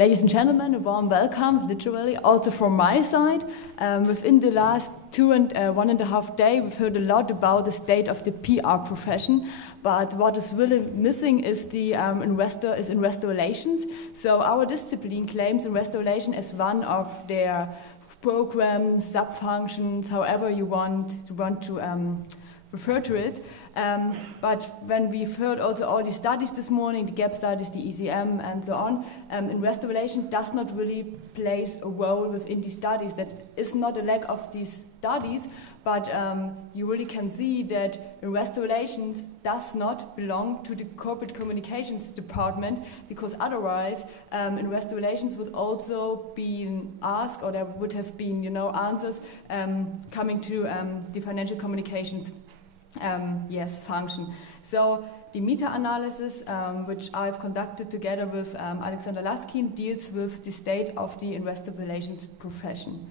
Ladies and gentlemen, a warm welcome, literally, also from my side. Within the last 1.5 days, we've heard a lot about the state of the PR profession, but what is really missing is the investor relations. So our discipline claims investor relations as one of their programs, sub-functions, however you want to refer to it. But when we've heard also all the studies this morning, the gap studies, the ECM and so on, investor relations does not really play a role within these studies. That is not a lack of these studies, but you really can see that investor relations does not belong to the corporate communications department, because otherwise investor relations would also be asked, or there would have been answers coming to the financial communications function. So the meta-analysis, which I've conducted together with Alexander Laskin, deals with the state of the investor relations profession.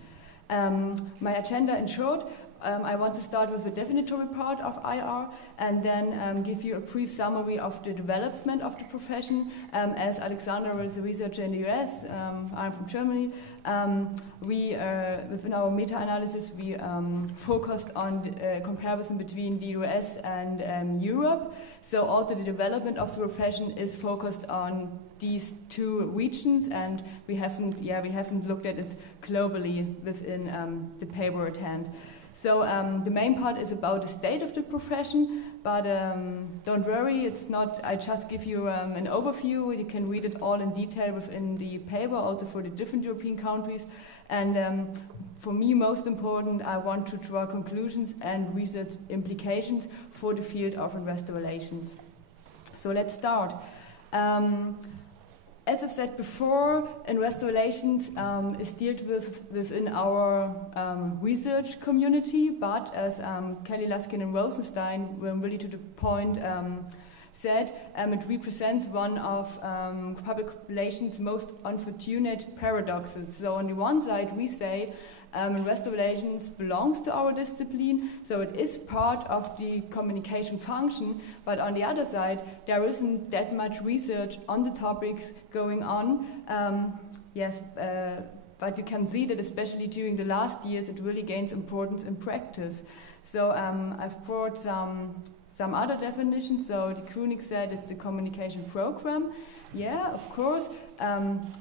My agenda in short, I want to start with the definitory part of IR and then give you a brief summary of the development of the profession. As Alexander is a researcher in the US, I'm from Germany. Within our meta-analysis, we focused on the comparison between the US and Europe. So also the development of the profession is focused on these two regions, and we haven't looked at it globally within the paper at hand. So the main part is about the state of the profession, but don't worry, it's not, I just give you an overview. You can read it all in detail within the paper, also for the different European countries. And for me, most important, I want to draw conclusions and research implications for the field of investor relations. So let's start. As I've said before, investor relations is dealt with within our research community, but as Kelly, Laskin and Rosenstein were really to the point said, it represents one of public relations' most unfortunate paradoxes. So on the one side, we say investor relations belongs to our discipline, so it is part of the communication function, but on the other side, there isn't that much research on the topics going on. But you can see that especially during the last years, it really gains importance in practice. So I've brought some other definitions. So the Koenig said it's a communication program. Yeah, of course,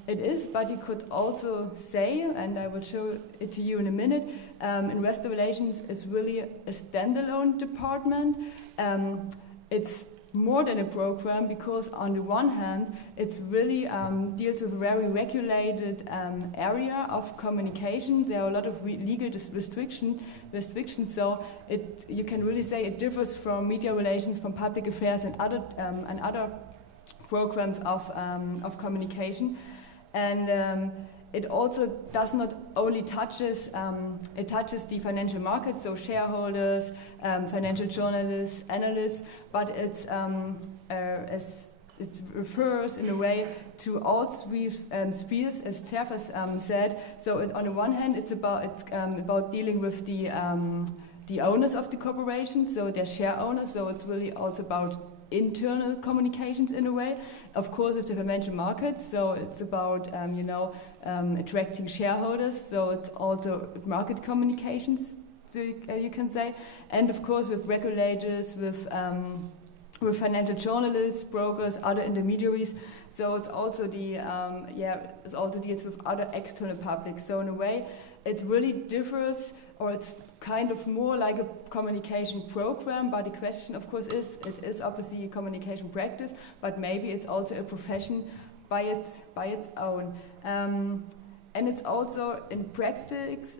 it is, but you could also say, and I will show it to you in a minute, investor relations is really a standalone department. It's more than a program, because on the one hand, it's really deals with a very regulated area of communication. There are a lot of legal restrictions, so you can really say it differs from media relations, from public affairs and other programs of communication. And it also does not only touches, it touches the financial market, so shareholders, financial journalists, analysts, but it refers in a way to all three spheres, as Serfas said. So on the one hand, it's about dealing with the owners of the corporation, so their share owners, so it's really also about internal communications in a way, of course, with the financial markets. So it's about attracting shareholders. So it's also market communications, so you can say, and of course with regulators, with financial journalists, brokers, other intermediaries. So it's also it also deals with other external public. So in a way, it really differs, or it's kind of more like a communication program, but the question, of course, is it is obviously a communication practice, but maybe it's also a profession by its own. And it's also in practice,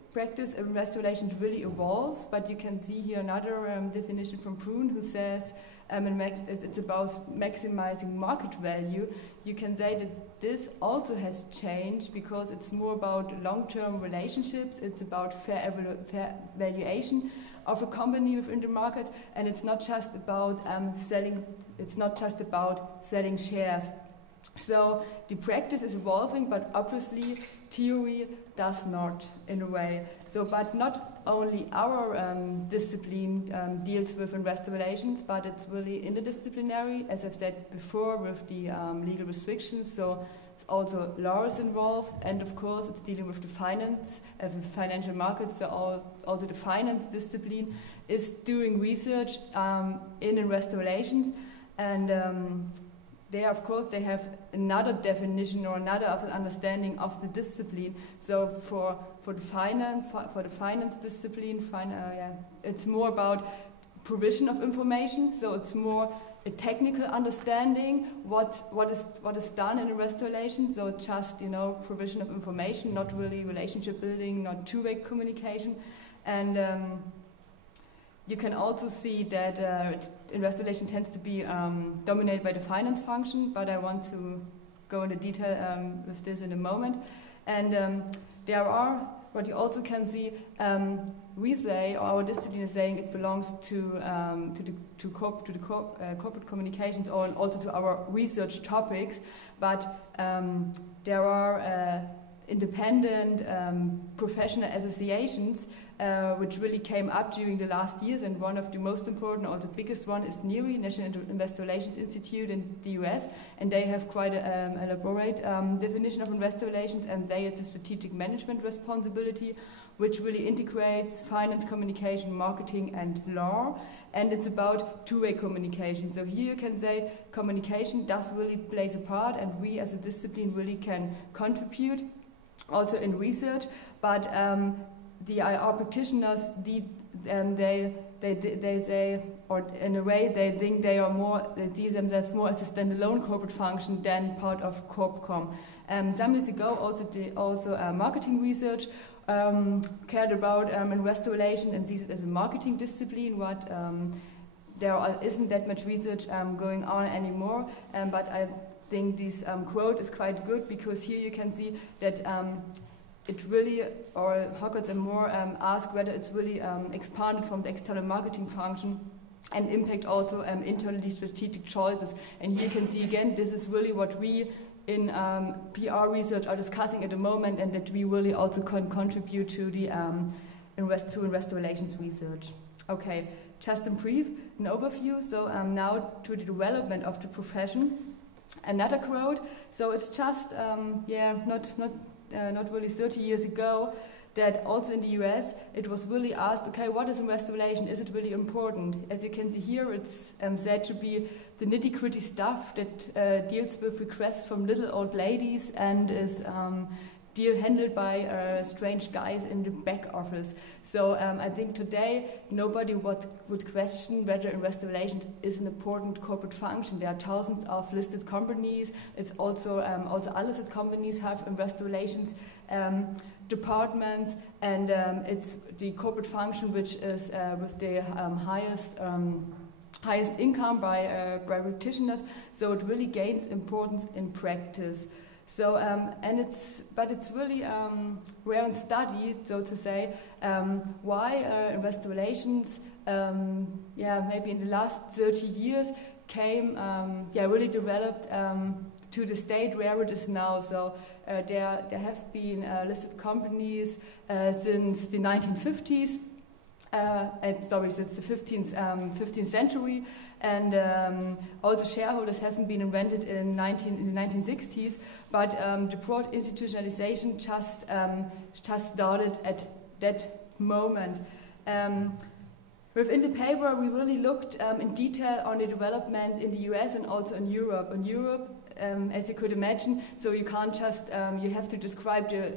investor relations really evolves, but you can see here another definition from Brun, who says it's about maximizing market value. You can say that this also has changed, because it's more about long-term relationships, it's about fair valuation of a company within the market, and it's not just about selling shares. So the practice is evolving, but obviously theory does not, in a way. So, but not only our discipline deals with investor relations, but it's really interdisciplinary, as I've said before, with the legal restrictions. So it's also law is involved, and of course it's dealing with the finance, the financial markets. So also the finance discipline is doing research in investor relations, and they have another definition or another understanding of the discipline. So for the finance discipline, it's more about provision of information. So it's more a technical understanding what is done in investor relations. So just provision of information, not really relationship building, not two-way communication, and you can also see that investor relations tends to be dominated by the finance function, but I want to go into detail with this in a moment. And there are, what you also can see, we say, or our discipline is saying, it belongs to corporate communications, or also to our research topics, but there are independent professional associations which really came up during the last years, and one of the most important, or the biggest one, is NIRI, National Investor Relations Institute in the US, and they have quite an elaborate definition of investor relations, and say it's a strategic management responsibility which really integrates finance, communication, marketing and law, and it's about two-way communication. So here you can say communication does really plays a part, and we as a discipline really can contribute also in research, but the IR practitioners, they say, or in a way they think they see themselves more as a standalone corporate function than part of Corpcom. Some years ago, also marketing research cared about investor relations and sees it as a marketing discipline. What there isn't that much research going on anymore, but I think this quote is quite good, because here you can see that it really, or Hockerts and Moore ask whether it's really expanded from the external marketing function and impact also internally strategic choices. And here you can see again, this is really what we in PR research are discussing at the moment, and that we really also can contribute to the investor relations research. Okay, just in brief, an overview. So now to the development of the profession. Another quote. So it's just not really 30 years ago, that also in the US it was really asked, okay, what is investor relation? Is it really important? As you can see here, it's said to be the nitty-gritty stuff that deals with requests from little old ladies and is handled by strange guys in the back office. So I think today nobody would question whether investor relations is an important corporate function. There are thousands of listed companies. It's also unlisted companies have investor relations departments, and it's the corporate function which is with the highest income by practitioners. So it really gains importance in practice. So it's really rare and studied, so to say, why investor relations, maybe in the last 30 years came, really developed to the state where it is now. So there have been listed companies since the 1950s. Since the 15th century, and also shareholders haven't been invented in the 1960s, but the broad institutionalization just started at that moment. Within the paper, we really looked in detail on the development in the US and also in Europe. In Europe, as you could imagine, so you can't just, you have to describe the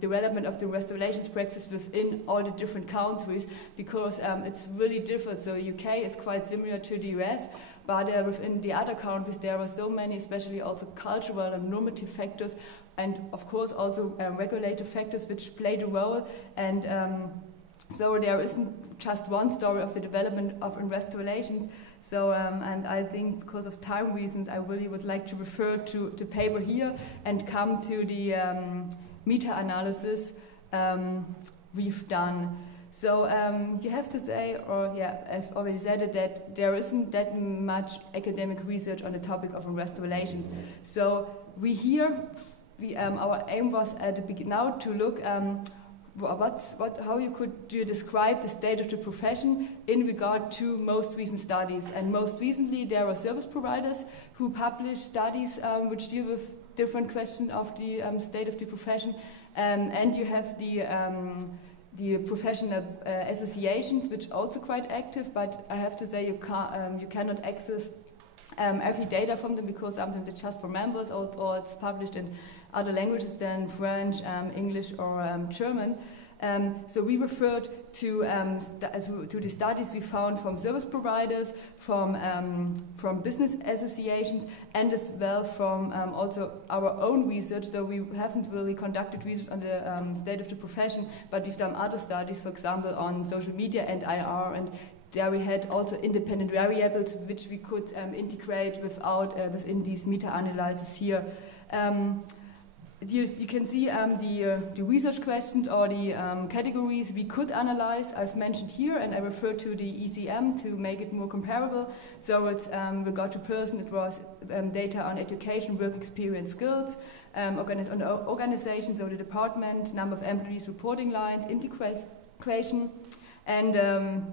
development of the investor relations practice within all the different countries, because it's really different. So UK is quite similar to the US, but within the other countries there are so many, especially also cultural and normative factors, and of course also regulative factors which played a role. And so there isn't just one story of the development of investor relations. So, and I think because of time reasons, I really would like to refer to the paper here and come to the meta-analysis we've done. So you have to say, I've already said it, that there isn't that much academic research on the topic of investor relations. So our aim was at the beginning now to look how you could describe the state of the profession in regard to most recent studies. And most recently there are service providers who publish studies which deal with different questions of the state of the profession, and you have the professional associations, which are also quite active, but I have to say you cannot access every data from them, because sometimes it's just for members, or it's published in other languages than French, English, or German. So we referred to the studies we found from service providers, from business associations, and as well from also our own research. So we haven't really conducted research on the state of the profession, but we've done other studies, for example, on social media and IR, and there we had also independent variables which we could integrate within these meta-analyses here. You can see the research questions or the categories we could analyze. I've mentioned here, and I refer to the ECM to make it more comparable. So it's regard to person, it was data on education, work experience, skills, on organization, so the department, number of employees, reporting lines, integration. And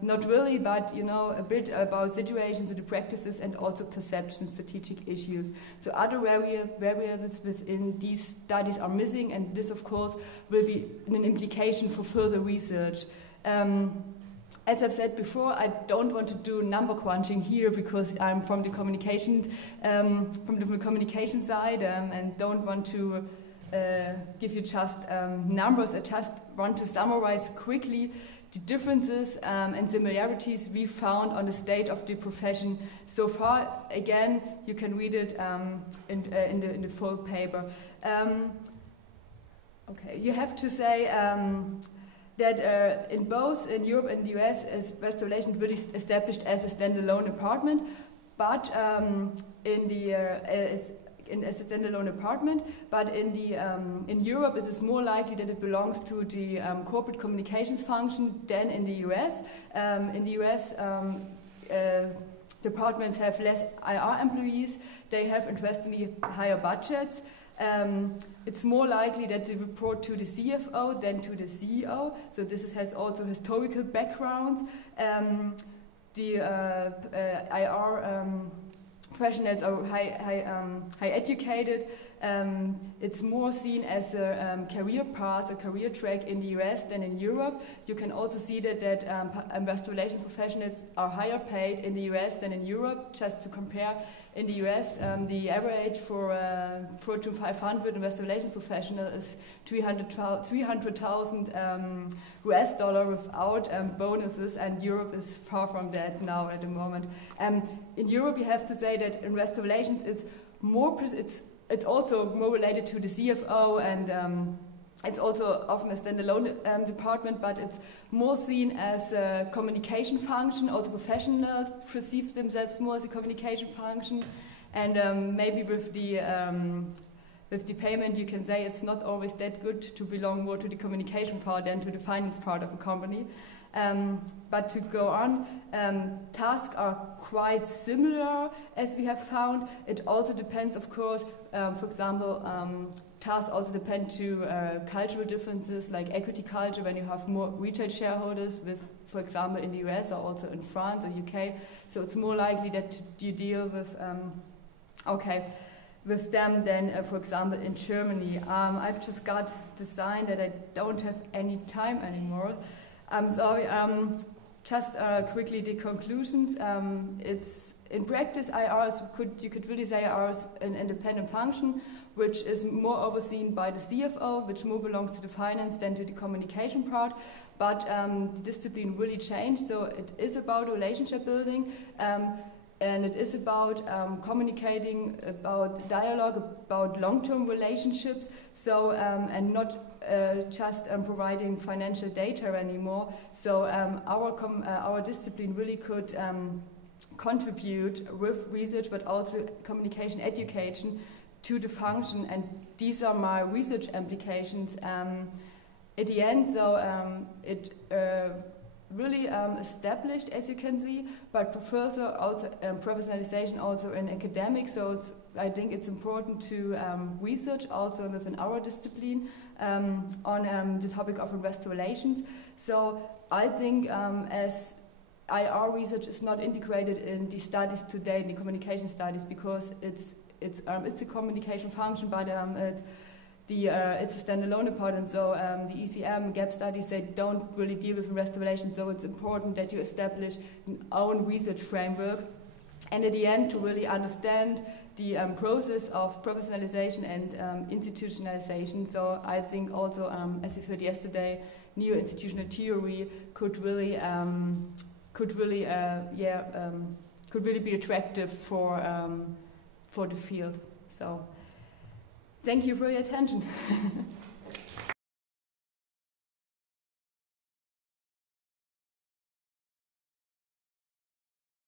not really, but a bit about situations and the practices, and also perceptions, strategic issues. So other variables within these studies are missing, and this, of course, will be an implication for further research. As I've said before, I don't want to do number crunching here, because I'm from the communication side, and don't want to give you just numbers. I just want to summarize quickly the differences and similarities we found on the state of the profession so far. Again, you can read it in the full paper. Okay, you have to say that in both in Europe and the US, is Western relations really established as a standalone apartment, but as a standalone apartment, but in Europe it is more likely that it belongs to the corporate communications function than in the US. In the US, departments have less IR employees. They have interestingly higher budgets. It's more likely that they report to the CFO than to the CEO. So this has also historical backgrounds. The IR professionals are high educated. It's more seen as a career path, a career track in the US than in Europe. You can also see that investor relations professionals are higher paid in the US than in Europe. Just to compare, in the US, the average for Fortune 500 investor relations professional is $300,000 US dollar without bonuses, and Europe is far from that now at the moment. In Europe, you have to say that investor relations is more. It's also more related to the CFO, and it's also often a standalone department, but it's more seen as a communication function. Also, professionals perceive themselves more as a communication function, and maybe with the payment, you can say it's not always that good to belong more to the communication part than to the finance part of a company. But to go on, tasks are quite similar, as we have found. It also depends, of course, for example, tasks also depend to cultural differences, like equity culture, when you have more retail shareholders with, for example, in the US or also in France or UK. So it's more likely that you deal with, with them than, for example, in Germany. I've just got the sign that I don't have any time anymore. I'm sorry. Just quickly the conclusions. It's in practice, you could really say IR is an independent function, which is more overseen by the CFO, which more belongs to the finance than to the communication part. But the discipline really changed, so it is about relationship building. And it is about communicating, about dialogue, about long-term relationships. So and not just providing financial data anymore. So our discipline really could contribute with research, but also communication education to the function. And these are my research implications at the end. So it really established, as you can see, but further also professionalization also in academics. So I think it's important to research also within our discipline on the topic of investor relations. So I think as IR research is not integrated in the studies today, in the communication studies, because it's a communication function, but it's a standalone part, and so the ECM gap studies, they don't really deal with investor-relations, so it's important that you establish an own research framework, and at the end to really understand the process of professionalization and institutionalization. So I think also, as you've heard yesterday, neo-institutional theory could really be attractive for the field. So thank you for your attention.